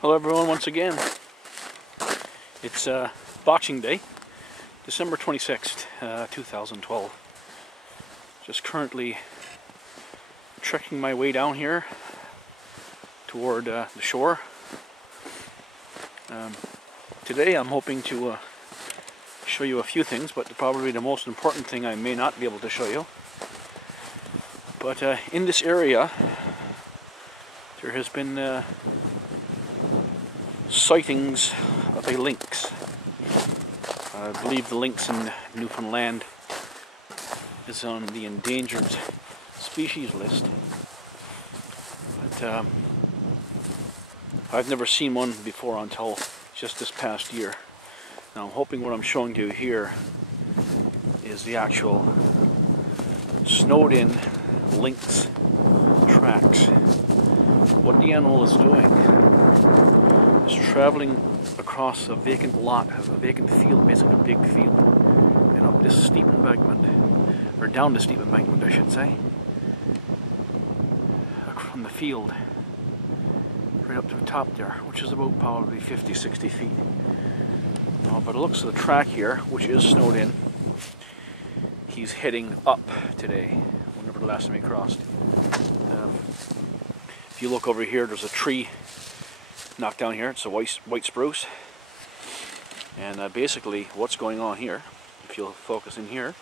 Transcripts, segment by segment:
Hello everyone, once again. It's Boxing Day, December 26th, 2012. Just currently trekking my way down here toward the shore. Today I'm hoping to show you a few things, but probably the most important thing I may not be able to show you. But in this area there has been sightings of a lynx. I believe the lynx in Newfoundland is on the endangered species list. But I've never seen one before until just this past year. Now I'm hoping what I'm showing you here is the actual snowed in lynx tracks. What the animal is doing is traveling across a vacant lot, a vacant field, basically a big field, and up this steep embankment, or down the steep embankment I should say, from the field right up to the top there, which is about probably 50-60 feet. But it looks at the track here, which is snowed in, he's heading up today, whenever the last time he crossed. If you look over here, there's a tree knocked down here. It's a white spruce, and basically what's going on here, if you'll focus in here,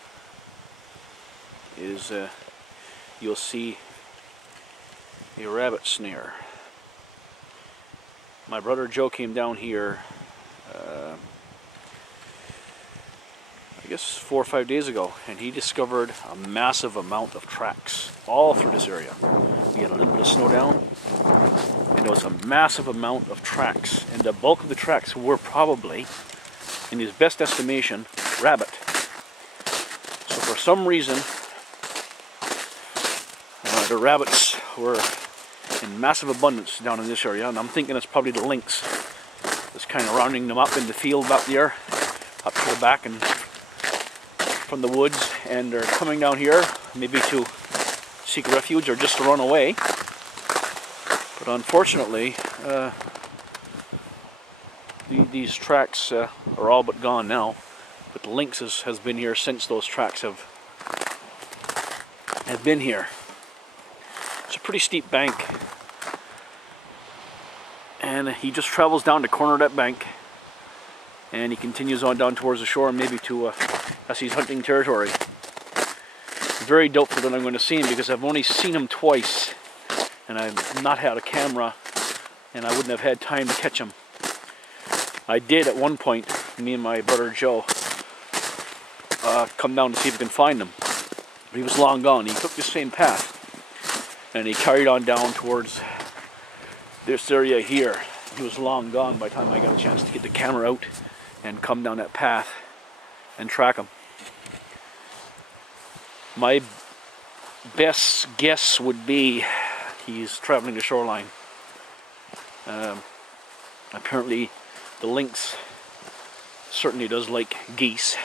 is you'll see a rabbit snare. My brother Joe came down here I guess 4 or 5 days ago, and he discovered a massive amount of tracks all through this area. We had a little bit of snow down, and there was a massive amount of tracks, and the bulk of the tracks were probably, in his best estimation, rabbit. So for some reason the rabbits were in massive abundance down in this area, and I'm thinking it's probably the lynx that's kind of rounding them up in the field back there, up to the back and from the woods, and they're coming down here maybe to seek refuge or just to run away. But unfortunately these tracks are all but gone now, but the lynx has been here since those tracks have been here. It's a pretty steep bank, and he just travels down the corner of that bank, and he continues on down towards the shore, and maybe to as he's hunting territory. Very doubtful that I'm going to see him, because I've only seen him twice, and I've not had a camera, and I wouldn't have had time to catch him. I did at one point, me and my brother Joe, come down to see if we can find him. But he was long gone. He took the same path, and he carried on down towards this area here. He was long gone by the time I got a chance to get the camera out and come down that path and track him. My best guess would be he's traveling the shoreline. Apparently the lynx certainly does like geese,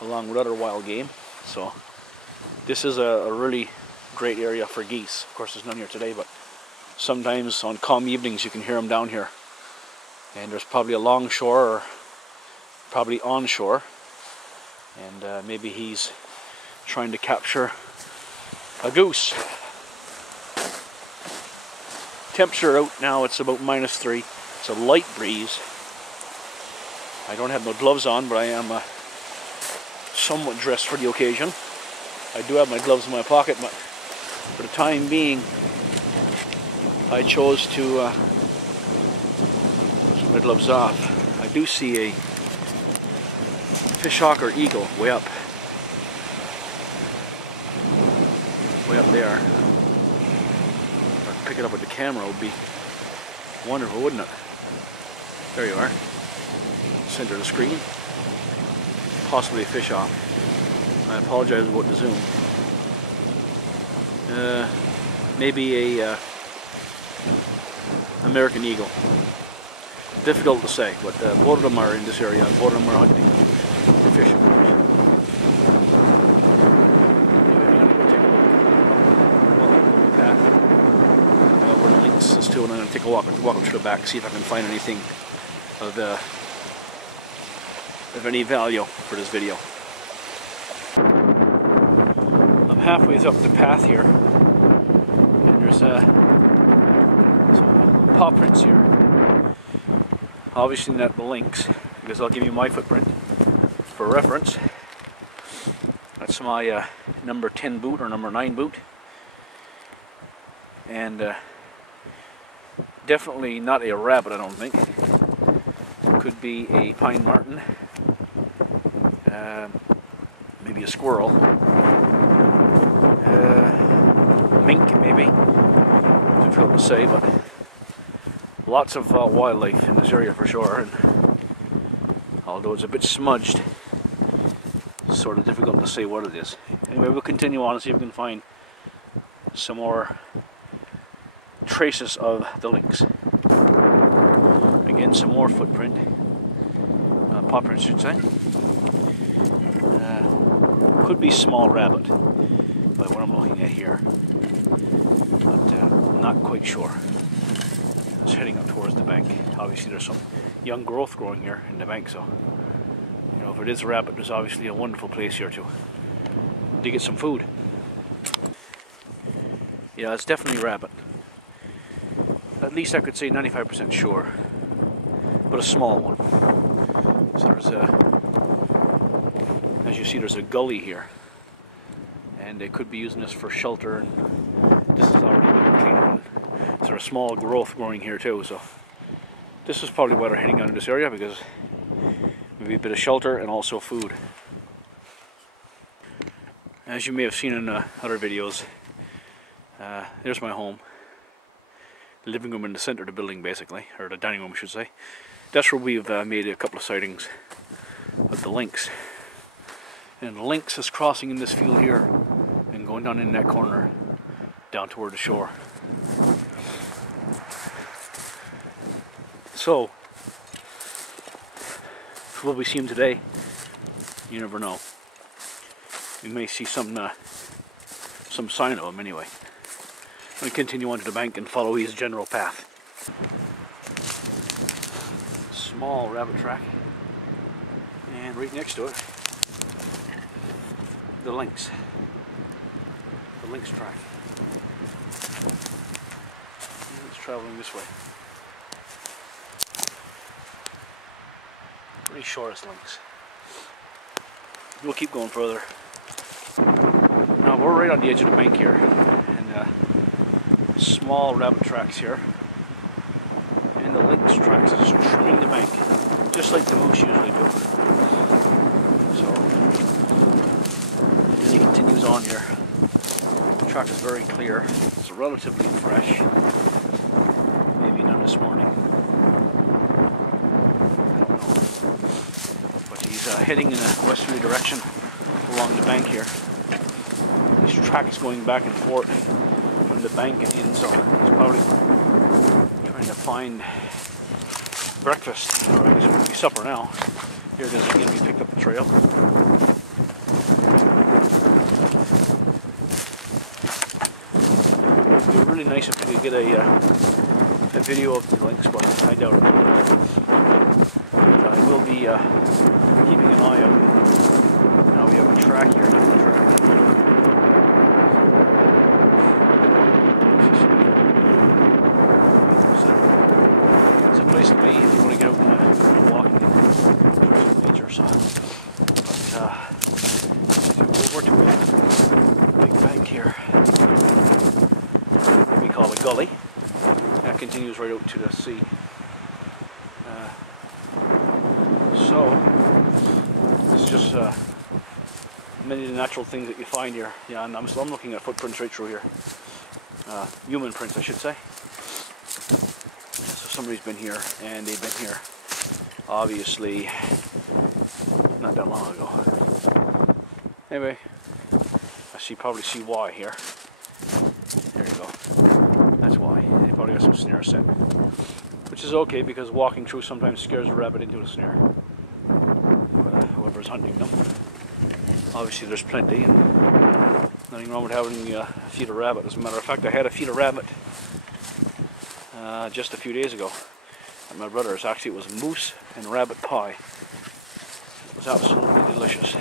along with other wild game, so this is a really great area for geese. Of course there's none here today, but sometimes on calm evenings you can hear them down here, and there's probably a long shore, or probably onshore, and maybe he's trying to capture a goose. Temperature out now, it's about -3. It's a light breeze. I don't have no gloves on, but I am somewhat dressed for the occasion. I do have my gloves in my pocket, but for the time being I chose to put my gloves off. I do see a fishhawk or eagle way up there. If I could pick it up with the camera, it would be wonderful, wouldn't it? There you are, center of the screen. Possibly a fishhawk. I apologize about the zoom. Maybe a American eagle. Difficult to say, but both of them are in this area, and both of them are hunting for fish. Anyway, I'm going to go take a look. Well, path where the lynx is to, and and take a walk up to the back, see if I can find anything of any value for this video. I'm halfway up the path here, and there's some paw prints here. Obviously not the lynx, because I'll give you my footprint for reference. That's my number 10 boot or number 9 boot, and definitely not a rabbit, I don't think. Could be a pine marten, maybe a squirrel, mink maybe, difficult to say, but lots of wildlife in this area for sure, and although it's a bit smudged, it's sort of difficult to say what it is. Anyway, we'll continue on and see if we can find some more traces of the lynx. Again, some more footprint, paw prints, I should say. Could be small rabbit by what I'm looking at here, but not quite sure. It's heading up towards the bank. Obviously there's some young growth growing here in the bank, so you know, if it is rabbit, there's obviously a wonderful place here to get some food. Yeah, it's definitely rabbit. At least I could say 95% sure, but a small one. So there's as you see, there's a gully here, and they could be using this for shelter, and this has already been cleaned up. There's a small growth growing here too, so this is probably why they're heading out in this area, because maybe a bit of shelter and also food. As you may have seen in other videos, there's my home. The living room in the center of the building, basically, or the dining room I should say. That's where we've made a couple of sightings of the lynx. And the lynx is crossing in this field here and going down in that corner down toward the shore. So, will we see him today? You never know. We may see some sign of him anyway. I'm going to continue on to the bank and follow his general path. Small rabbit track, and right next to it, the lynx track. And it's traveling this way. Pretty sure it's lynx. We'll keep going further. Now we're right on the edge of the bank here, and small rabbit tracks here, and the lynx tracks is trimming the bank, just like the moose usually do. So, as he continues on here, the track is very clear. It's relatively fresh. Maybe none this morning. I don't know. But he's heading in a westerly direction along the bank here. His track is going back and forth from the bank and in, so he's probably trying to find breakfast, or I guess it would be supper now. Here it is again, we picked up the trail. It would be really nice if we could get a video of the lynx, but I doubt it. I will be keeping an eye out. Now we have a track here, another track. Place to be if you want to get out and walk and enjoy some nature. So, but over to a big bank here, what we call a gully, that continues right out to the sea. So it's just many of the natural things that you find here. Yeah, and I'm looking at footprints right through here, human prints, I should say. Somebody's been here, and they've been here obviously not that long ago. Anyway, probably see why here. There you go. That's why. They probably got some snare set. Which is okay, because walking through sometimes scares a rabbit into a snare. Whoever's hunting them. Obviously there's plenty, and nothing wrong with having a feed a rabbit. As a matter of fact, I had a feed a rabbit just a few days ago at my brother's. Actually, it was moose and rabbit pie. It was absolutely delicious.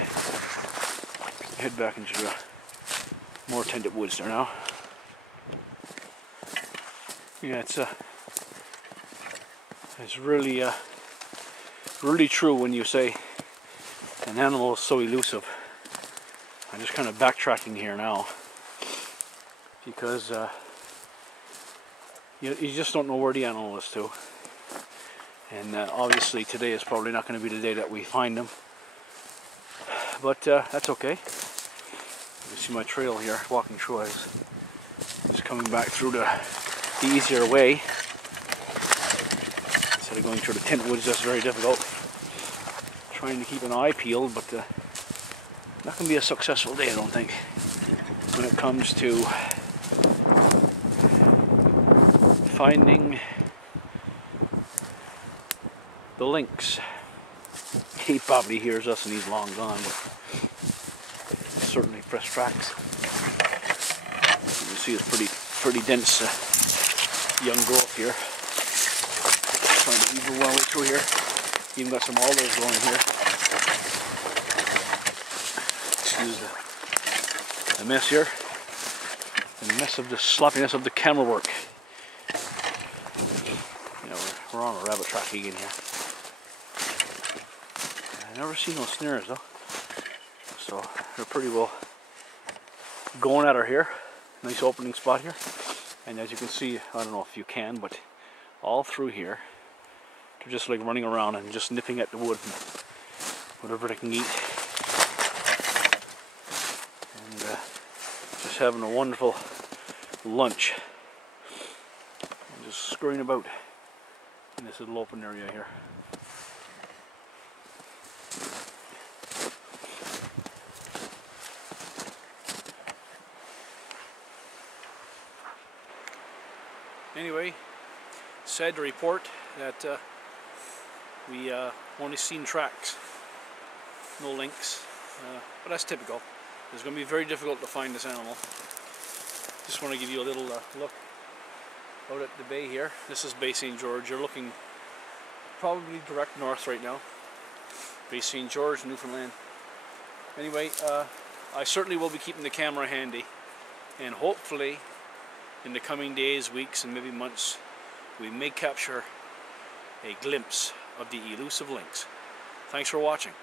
Head back into the more tented woods there now. Yeah, it's really really true when you say an animal is so elusive. I'm just kind of backtracking here now because you just don't know where the animal is to, and obviously today is probably not going to be the day that we find them, but that's okay. You can see my trail here walking through. I was just coming back through the easier way instead of going through the tent woods. That's very difficult. Trying to keep an eye peeled, but not going to be a successful day, I don't think, when it comes to finding the lynx. He probably hears us and he's long gone, but certainly fresh tracks. You can see it's pretty dense young growth here. Trying to weave our way through here. Even got some alders growing here. Excuse the mess here. The mess of the sloppiness of the camera work. You know, we're on a rabbit track again here. I've never seen no snares though. So they're pretty well going at her here. Nice opening spot here. And as you can see, I don't know if you can, but all through here, they're just like running around and just nipping at the wood, whatever they can eat. And just having a wonderful lunch. And just scurrying about in this little open area here. Anyway, sad to report that we only seen tracks, no lynx, but that's typical. It's going to be very difficult to find this animal. Just want to give you a little look out at the bay here. This is Bay St. George. You're looking probably direct north right now. Bay St. George, Newfoundland. Anyway, I certainly will be keeping the camera handy, and hopefully in the coming days, weeks, and maybe months, we may capture a glimpse of the elusive lynx. Thanks for watching.